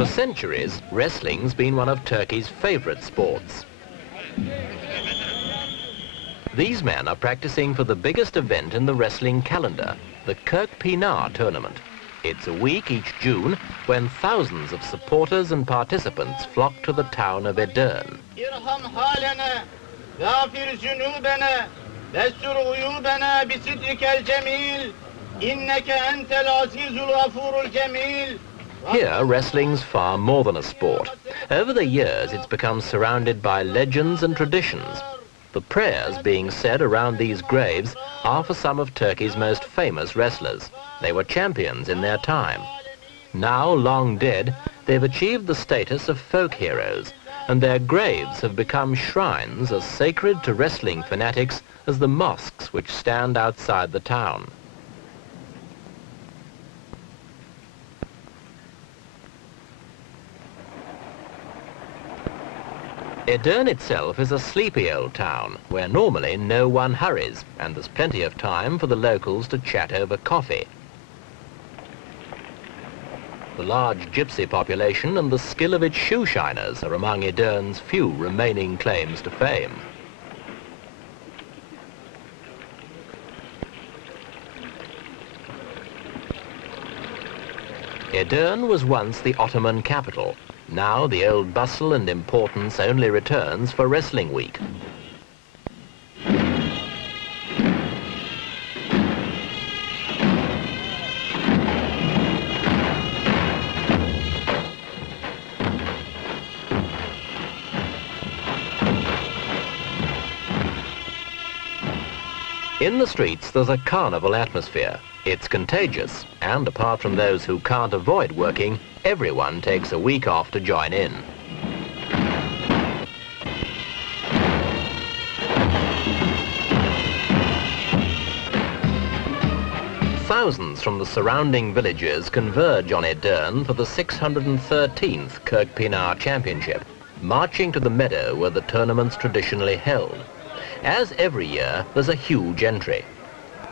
For centuries, wrestling's been one of Turkey's favorite sports. These men are practicing for the biggest event in the wrestling calendar, the Kırkpınar tournament. It's a week each June when thousands of supporters and participants flock to the town of Edirne. Here, wrestling's far more than a sport. Over the years, it's become surrounded by legends and traditions. The prayers being said around these graves are for some of Turkey's most famous wrestlers. They were champions in their time. Now long dead, they've achieved the status of folk heroes, and their graves have become shrines as sacred to wrestling fanatics as the mosques which stand outside the town. Edirne itself is a sleepy old town where normally no one hurries, and there's plenty of time for the locals to chat over coffee. The large gypsy population and the skill of its shoe shiners are among Edirne's few remaining claims to fame. Edirne was once the Ottoman capital. Now the old bustle and importance only returns for Wrestling Week. In the streets, there's a carnival atmosphere. It's contagious, and apart from those who can't avoid working, everyone takes a week off to join in. Thousands from the surrounding villages converge on Edirne for the 613th Kırkpınar Championship, marching to the meadow where the tournament's traditionally held. As every year, there's a huge entry.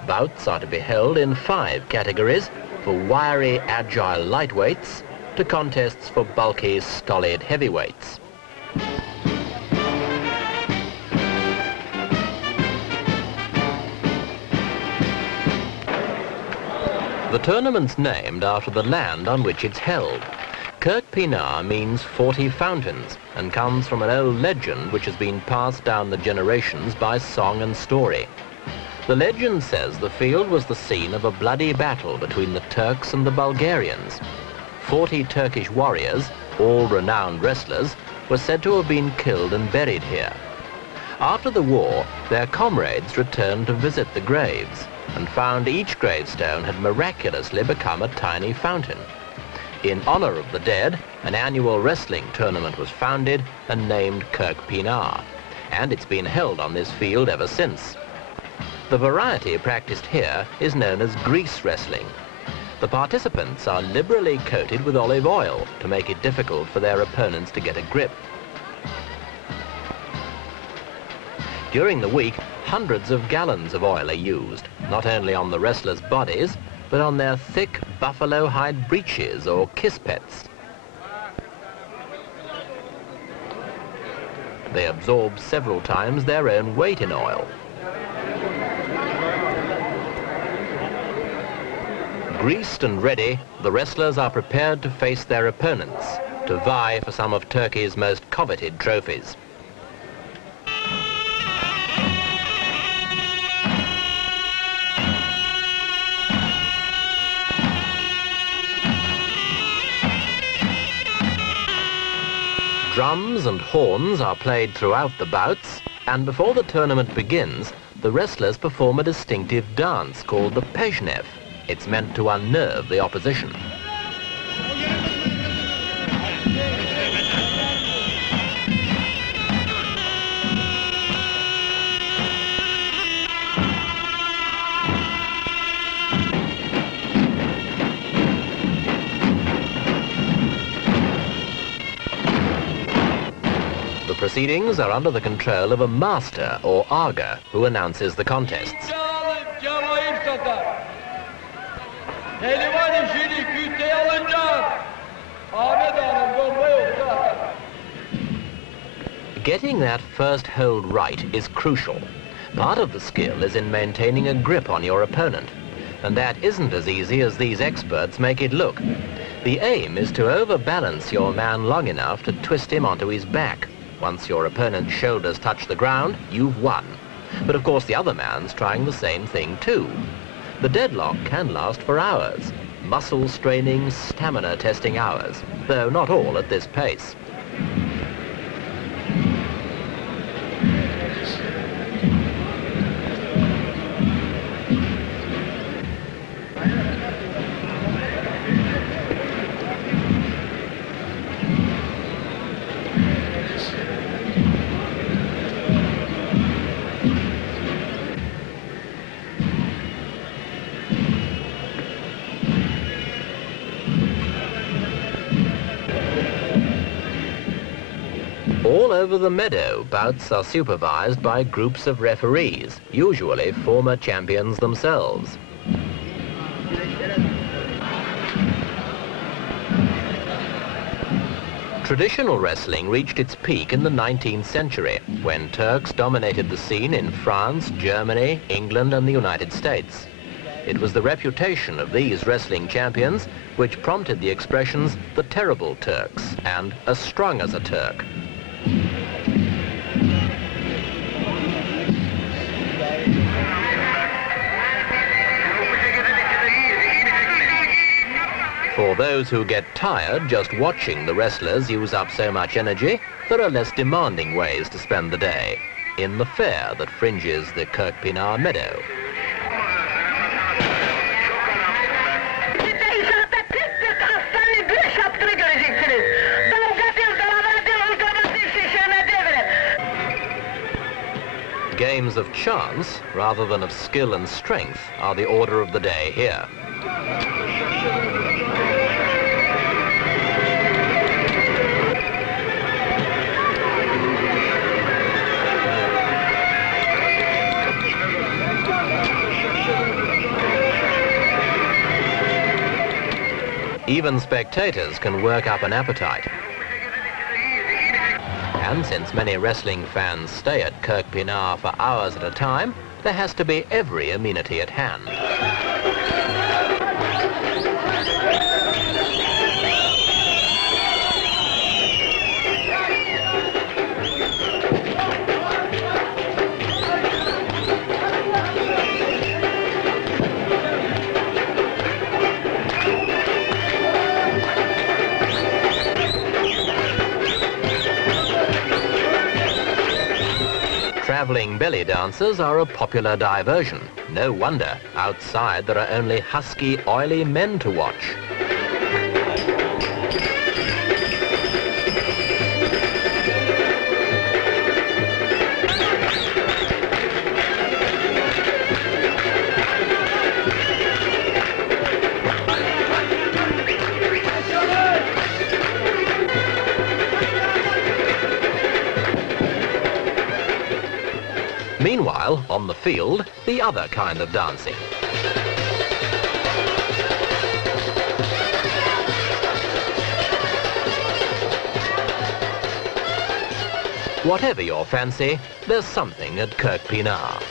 Bouts are to be held in 5 categories, from wiry, agile lightweights to contests for bulky, stolid heavyweights. The tournament's named after the land on which it's held. Kırkpınar means 40 fountains and comes from an old legend which has been passed down the generations by song and story. The legend says the field was the scene of a bloody battle between the Turks and the Bulgarians. 40 Turkish warriors, all renowned wrestlers, were said to have been killed and buried here. After the war, their comrades returned to visit the graves and found each gravestone had miraculously become a tiny fountain. In honor of the dead, an annual wrestling tournament was founded and named Kırkpınar, and it's been held on this field ever since. The variety practiced here is known as grease wrestling. The participants are liberally coated with olive oil to make it difficult for their opponents to get a grip. During the week, hundreds of gallons of oil are used, not only on the wrestlers' bodies, but on their thick buffalo hide breeches or kispets. They absorb several times their own weight in oil. Greased and ready, the wrestlers are prepared to face their opponents, to vie for some of Turkey's most coveted trophies. Drums and horns are played throughout the bouts, and before the tournament begins, the wrestlers perform a distinctive dance called the peshnev. It's meant to unnerve the opposition. The proceedings are under the control of a master or aga who announces the contests. Pehlivan işini küteye alınca Ahmet Hanım Getting that first hold right is crucial. Part of the skill is in maintaining a grip on your opponent, and that isn't as easy as these experts make it look. The aim is to overbalance your man long enough to twist him onto his back. Once your opponent's shoulders touch the ground, you've won. But of course the other man's trying the same thing too. The deadlock can last for hours. Muscle straining, stamina testing hours, though not all at this pace. All over the meadow, bouts are supervised by groups of referees, usually former champions themselves. Traditional wrestling reached its peak in the 19th century, when Turks dominated the scene in France, Germany, England and the United States. It was the reputation of these wrestling champions which prompted the expressions, "the terrible Turks" and "as strong as a Turk." For those who get tired just watching the wrestlers use up so much energy, there are less demanding ways to spend the day, in the fair that fringes the Kırkpınar meadow. Games of chance, rather than of skill and strength, are the order of the day here. Even spectators can work up an appetite. And since many wrestling fans stay at Kırkpınar for hours at a time, there has to be every amenity at hand. Traveling belly dancers are a popular diversion. No wonder, outside there are only husky, oily men to watch. Meanwhile, on the field, the other kind of dancing. Whatever your fancy, there's something at Kırkpınar.